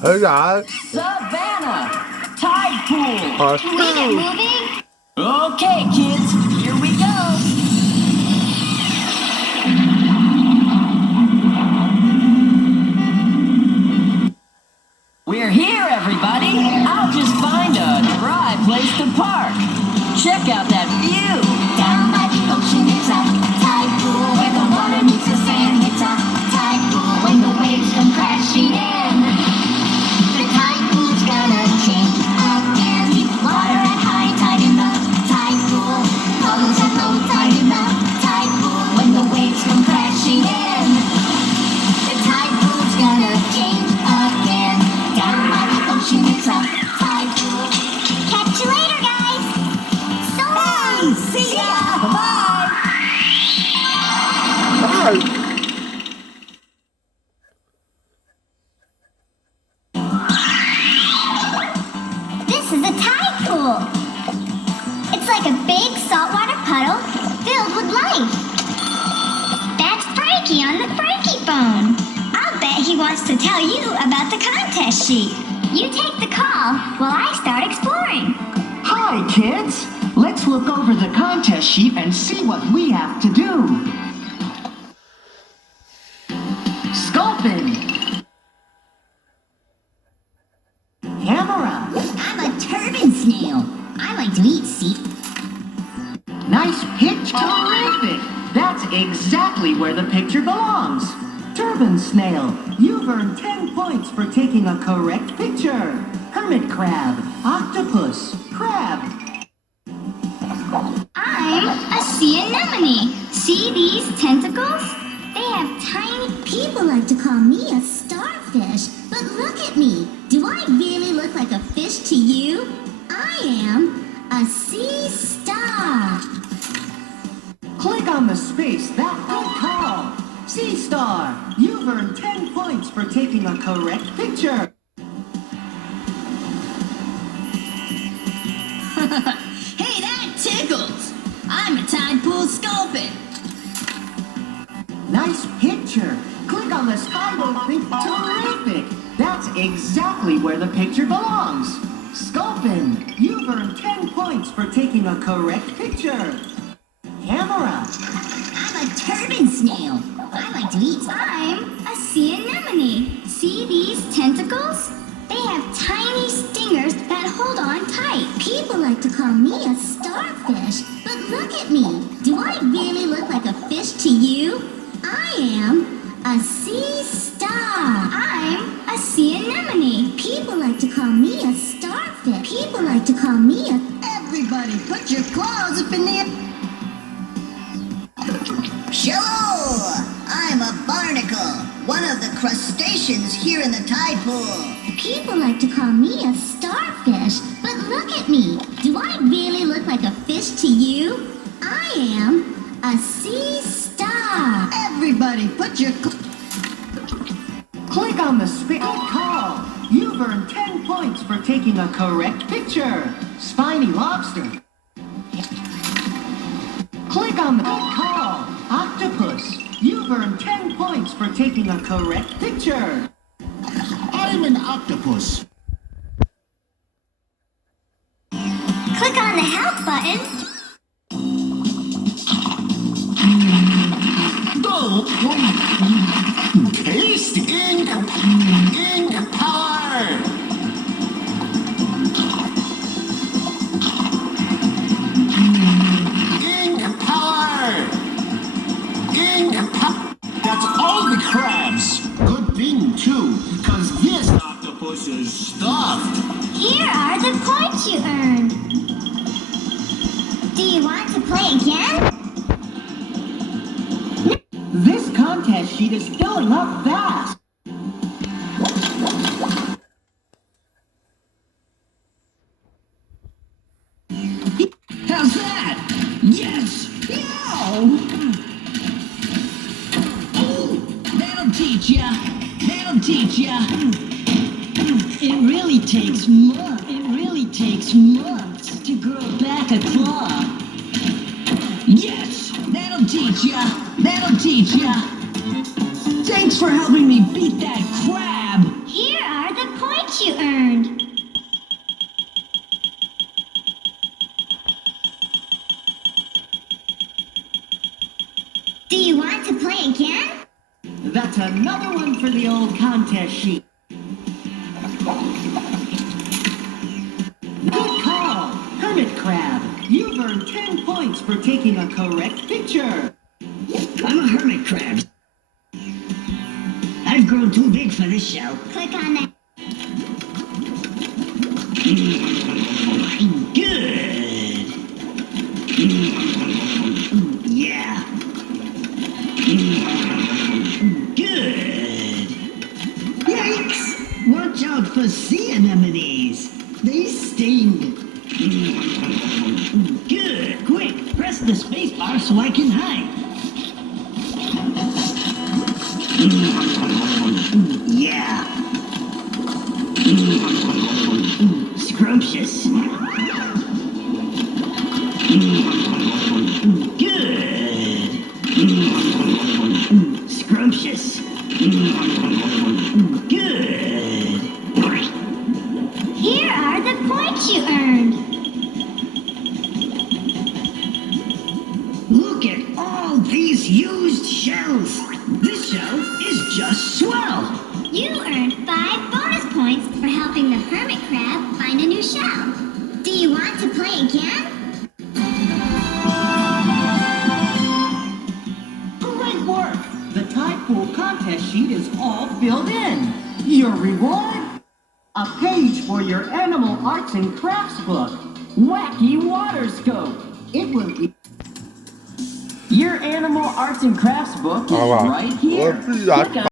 Savannah, tide pool. Can we get moving? Okay, kids, here we go. We're here, everybody. I'll just find a dry place to park. Check out that view. Down by the ocean, it's a tide pool where the water meets the sand. It's a tide pool when the waves come crashing in. The tide pool's gonna change again. Water at high tide in the tide pool. Bubbles at low tide in the tide pool when the waves come crashing in. The tide pool's gonna change again. Down by the ocean, it's a tide pool. Catch you later, guys. So long. See ya. Bye. This is a tide pool. It's like a big saltwater puddle filled with life. That's Frankie on the Frankie phone. I'll bet he wants to tell you about the contest sheet. You take the call while I start exploring. Hi, kids! Let's look over the contest sheet and see what we have to do. Sculpin. Camera. I'm a turban snail. I like to eat seed. Nice pitch. Terrific! That's exactly where the picture belongs. Turban snail, you've earned 10 points for taking a correct picture. Hermit crab, octopus, crab. I'm a sea anemone. See these tentacles? They have tiny... People like to call me a starfish. But look at me. Do I really look like a fish to you? I am a sea star. Click on the space. That good call. Sea star, you've earned 10 points for taking a correct picture. Hey, that tickles. I'm a tide pool sculpin. Nice picture. Click on the skyboat thing. Terrific. That's exactly where the picture belongs. Sculpin, you've earned 10 points for taking a correct picture. Camera. I'm a turban snail. I like to eat. I'm a sea anemone. See these tentacles? They have tiny stingers that hold on tight. People like to call me a starfish. But look at me. Do I really look like a fish to you? I am a sea star. I'm a sea anemone. People like to call me a starfish. People like to call me a... Everybody, put your claws up in the air. Hello! I'm a barnacle, one of the crustaceans here in the tide pool. People like to call me a starfish, but look at me. Do I really look like a fish to you? I am a sea star. Everybody, put your Click on the space. Good call. You've earned 10 points for taking a correct picture. Spiny lobster. Click on the good call. Octopus. You've earned 10 points for taking a correct picture. I'm an octopus. Click on the help button. Oh, taste ink power. That's all the crabs. Good thing, too, because this octopus is stuffed. Here are the points you earned. Do you want to play again? This contest sheet is filling up fast. How's that? Yes! Yow! That'll teach ya! That'll teach ya! It really takes months to grow back a claw. Yes! That'll teach ya! That'll teach ya! Thanks for helping me beat that crab! Here are the points the old contest sheet. Good call! Hermit Crab, you've earned 10 points for taking a correct picture. I'm a hermit crab. I've grown too big for this show. Click on that. Good. Yeah. Good. Yikes! Watch out for sea anemones. They sting. Good. Quick, press the space bar so I can hide. Yeah. Scrumptious. Good. Scrumptious. Good. Here are the points you earned. Look at all these used shells. This shell is just swell. You earned 5 bonus points for helping the hermit crab find a new shell. Do you want to play again? Great work! The tide pool contest sheet is all filled in. Your reward? A page for your animal arts and crafts book. Wacky water scope. It will be... Your animal arts and crafts book is Ah, va. right here. Oh, puis, Click on